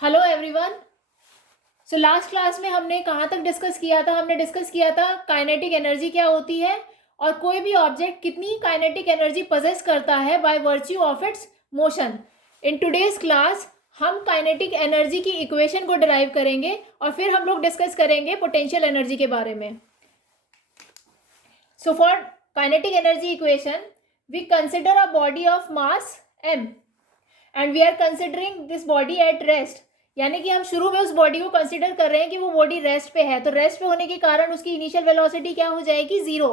Hello everyone. So last class में हमने कहाँ तक डिस्कस किया था? हमने डिस्कस किया था काइनेटिक एनर्जी क्या होती है और कोई भी ऑब्जेक्ट कितनी काइनेटिक एनर्जी पोजेस करता है by virtue of its motion. In today's class हम काइनेटिक एनर्जी की इक्वेशन को डिराइव करेंगे और फिर हम लोग डिस्कस करेंगे पोटेंशियल एनर्जी के बारे में। So for kinetic energy equation we consider a body of mass m and we are considering this body at rest, यानी कि हम शुरू में उस बॉडी को कंसिडर कर रहे हैं कि वो बॉडी रेस्ट पे है, तो रेस्ट पे होने के कारण उसकी इनिशियल वेलोसिटी क्या हो जाएगी? 0।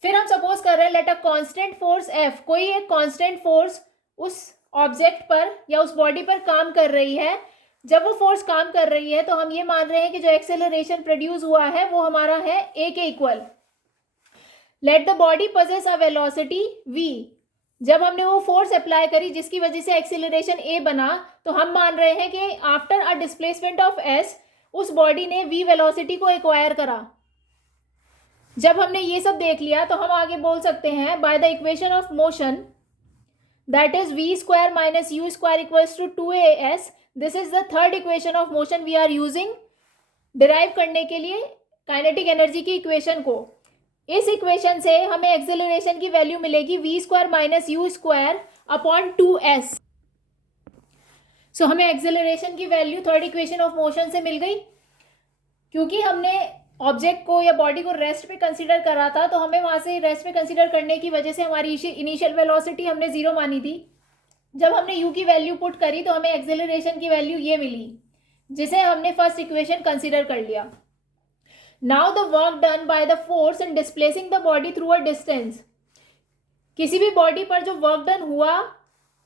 फिर हम सपोज कर रहे हैं let a constant force F, कोई एक कांस्टेंट फोर्स उस ऑब्जेक्ट पर या उस बॉडी पर काम कर रही है। जब वो फोर्स काम कर रही है तो हम ये मान रहे हैं कि जो एक्सेलरेशन प्रोड्यूस हुआ है वो हमारा है a के equal. Let the body possess a velocity v, जब हमने वो फोर्स अप्लाई करी जिसकी वजह से एक्सीलरेशन a बना, तो हम मान रहे हैं कि after a displacement of s उस बॉडी ने v वेलोसिटी को एक्वायर करा। जब हमने ये सब देख लिया तो हम आगे बोल सकते हैं by the equation of motion that is v square minus u square equals to 2as, this is the third equation of motion we are using derive करने के लिए काइनेटिक एनर्जी की इक्वेशन को। इस इक्वेशन से हमें एक्सेलरेशन की value मिलेगी v square minus you square upon 2s। सो हमें एक्सेलरेशन की value third equation of motion से मिल गई। क्योंकि हमने ऑब्जेक्ट को या बॉडी को रेस्ट पे कंसीडर करा था, तो हमें वहाँ से रेस्ट पे कंसीडर करने की वजह से हमारी इनिशियल वेलोसिटी हमने 0 मानी थी। जब हमने u की वैल्यू पुट करी तो हमें एक्सेलरेशन की वैल्यू ये मिली, जिसे हमने फर्स्ट इक्वेशन कंसीडर कर लिया। Now the work done by the force in displacing the body through a distance, किसी भी बॉडी पर जो वर्क डन हुआ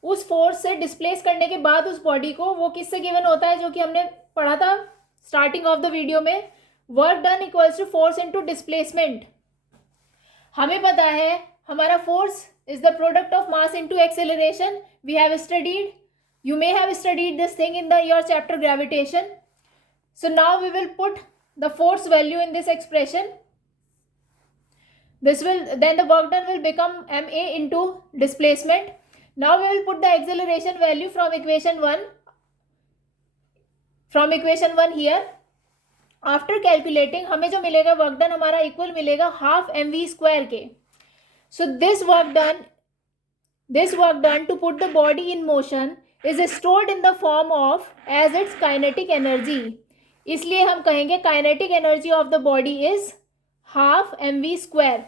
उस फोर्स से डिस्प्लेस करने के बाद उस बॉडी को, वो किससे गिवन होता है? जो कि हमने पढ़ा था स्टार्टिंग ऑफ द वीडियो में, work done equals to force into displacement. हमें पता है हमारा force is the product of mass into acceleration. We have studied, you may have studied this thing in the your chapter gravitation. So now we will put the force value in this expression. This will then the work done will become ma into displacement. Now we will put the acceleration value from equation 1 here. After calculating हमें जो मिलेगा work done हमारा equal मिलेगा half mv square के। So this work done to put the body in motion is stored in the form of as its kinetic energy. इसलिए हम कहेंगे kinetic energy of the body is half mv square.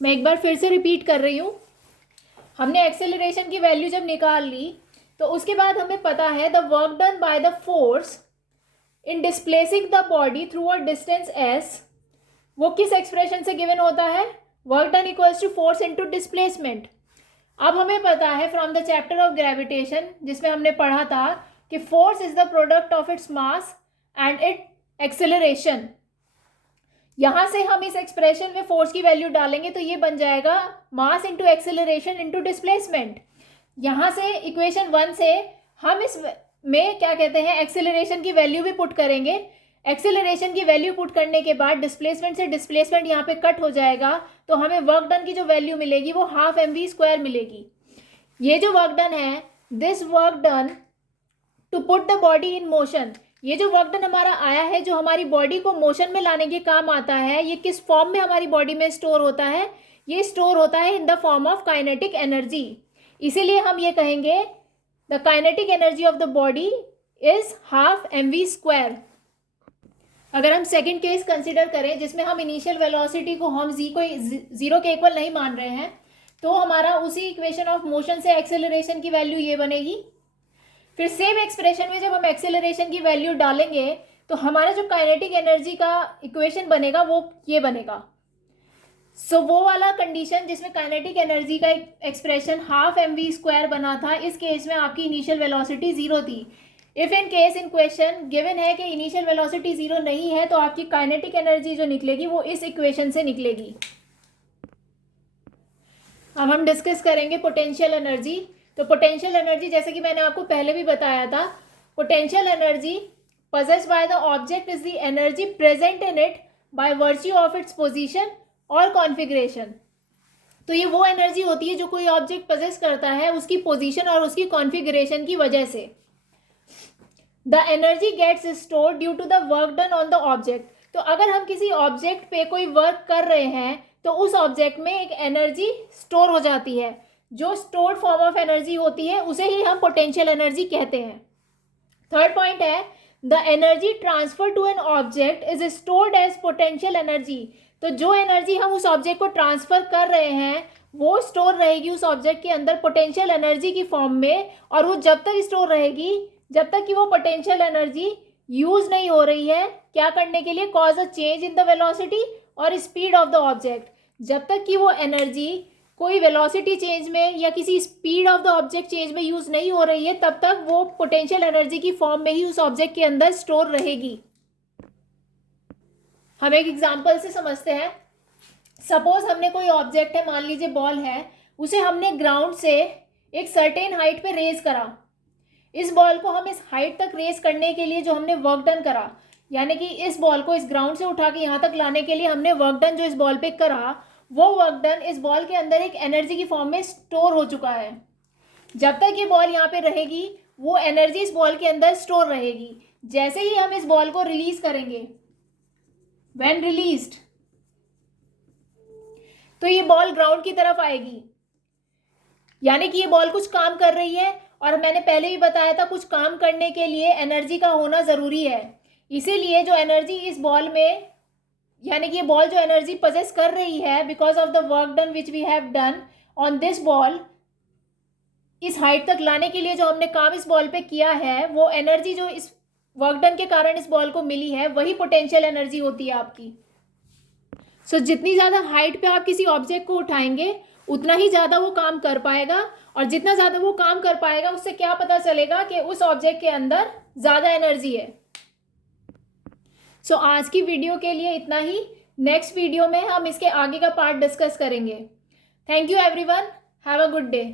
मैं एक बार फिर से repeat कर रही हूँ। हमने एक्सेलरेशन की वैल्यू जब निकाल ली तो उसके बाद हमें पता है the work done by the force in displacing the body through a distance s, वो किस एक्सप्रेशन से गिवन होता है? Work done equals to force into displacement. अब हमें पता है from the chapter of gravitation, जिसमें हमने पढ़ा था कि force is the product of its mass and it acceleration. यहां से हम इस एक्सप्रेशन में फोर्स की वैल्यू डालेंगे तो ये बन जाएगा mass into acceleration into displacement. यहां से इक्वेशन 1 से हम इस में क्या कहते हैं, एक्सेलरेशन की वैल्यू भी पुट करेंगे। एक्सेलरेशन की वैल्यू पुट करने के बाद डिस्प्लेसमेंट से डिस्प्लेसमेंट यहाँ पे कट हो जाएगा, तो हमें वर्क डन की जो वैल्यू मिलेगी वो हाफ mv स्क्वायर मिलेगी। ये जो वर्क डन है, this work done to put the body in motion, ये जो वर्क डन हमारा आया है जो हमारी बॉडी को मोशन में लाने के काम आता है, ये किस फॉर्म में हमारी बॉडी में स्टोर होता है? ये स्टोर होता है in the form of kinetic energy. इसीलिए हम ये कहेंगे the kinetic energy of the body is half mv square. अगर हम सेकेंड केस कंसिडर करें जिसमें हम इनिशियल वेलोसिटी को हम जीरो के इक्वल नहीं मान रहे हैं, तो हमारा उसी इक्वेशन ऑफ मोशन से एक्सेलरेशन की वैल्यू ये बनेगी। फिर सेम एक्सप्रेशन में जब हम एक्सेलरेशन की वैल्यू डालेंगे तो हमारा जो काइनेटिक एनर्जी का इक्वेशन बनेगा वो ये बनेगा। सो वो वाला कंडीशन जिसमें काइनेटिक एनर्जी का एक्सप्रेशन हाफ mv स्क्वायर बना था, इस केस में आपकी इनिशियल वेलोसिटी 0 थी। If in case in question given है कि इनिशियल वेलोसिटी 0 नहीं है, तो आपकी काइनेटिक एनर्जी जो निकलेगी वो इस इक्वेशन से निकलेगी। अब हम डिस्कस करेंगे पोटेंशियल एनर्जी। तो पोटेंशियल एनर्जी, जैसे कि मैंने आपको पहले भी बताया था, potential energy possessed by the object is the energy present in it by virtue of its position और कॉन्फ़िगरेशन। तो ये वो एनर्जी होती है जो कोई ऑब्जेक्ट पोजेस करता है उसकी पोजीशन और उसकी कॉन्फ़िगरेशन की वजह से। The energy gets stored due to the work done on the object. तो अगर हम किसी ऑब्जेक्ट पे कोई वर्क कर रहे हैं तो उस ऑब्जेक्ट में एक एनर्जी स्टोर हो जाती है। जो स्टोर्ड फॉर्म ऑफ एनर्जी होती है उसे ही हम पोटेंशियल एनर्जी कहते हैं। थर्ड पॉइंट है the energy transfer to an object is stored as potential energy. तो जो एनर्जी हम उस ऑब्जेक्ट को ट्रांसफर कर रहे हैं वो स्टोर रहेगी उस ऑब्जेक्ट के अंदर पोटेंशियल एनर्जी की फॉर्म में, और वो जब तक स्टोर रहेगी जब तक कि वो पोटेंशियल एनर्जी यूज नहीं हो रही है क्या करने के लिए, cause a change in the velocity और स्पीड ऑफ द ऑब्जेक्ट। जब तक कि वो एनर्जी कोई वेलोसिटी चेंज में या किसी speed of the object change में यूज नहीं हो रही है तब तक वो पोटेंशियल एनर्जी की फॉर्म में ही उस ऑब्जेक्ट के अंदर स्टोर रहेगी। हम एक एग्जांपल से समझते हैं। सपोज हमने कोई ऑब्जेक्ट है, मान लीजिए बॉल है, उसे हमने ग्राउंड से एक सर्टेन हाइट पे रेज करा। इस बॉल को हम इस हाइट तक रेज करने के लिए जो हमने वर्क डन करा, यानी कि इस बॉल को इस ग्राउंड से उठा के यहाँ तक लाने के लिए हमने वर्क डन जो इस बॉल पे करा, वो वर्क डन इस बॉल के अंदर एक एनर्जी की फॉर्म में स्टोर हो चुका है। जब तक ये बॉल यहाँ पे रहेगी वो एनर्जी इस बॉल के अंदर स्टोर रहेगी। जैसे ही हम इस बॉल को रिलीज करेंगे, व्हेन रिलीज्ड, तो ये बॉल ग्राउंड की तरफ आएगी, यानी कि ये बॉल कुछ काम कर रही है। और मैंने पहले भी बताया था कुछ काम करने के लिए एनर्जी का होना ज़रूरी है। इसीलिए जो एनर्जी इस बॉल में, यानी कि ये बॉल जो एनर्जी पजेस कर रही है because of the work done which we have done on this ball, इस हाइट तक लाने के लिए जो हमने काम इस बॉल पे किया है, वो एनर्जी जो इस वर्क डन के कारण इस बॉल को मिली है वही पोटेंशियल एनर्जी होती है आपकी। सो जितनी ज़्यादा हाइट पे आप किसी ऑब्जेक्ट को उठाएंगे उतना ही ज़्यादा वो काम कर पाएगा, और जितना ज़्यादा वो काम कर पाएगा उससे क्या पता चलेगा कि उस ऑब्जेक्ट के अंदर ज़्यादा एनर्जी है। सो आज की वीडियो के लिए इतना ही। नेक्स्ट वीडियो में हम इसके आगे का पार्ट डिस्कस करेंगे। Thank you everyone, have a good day.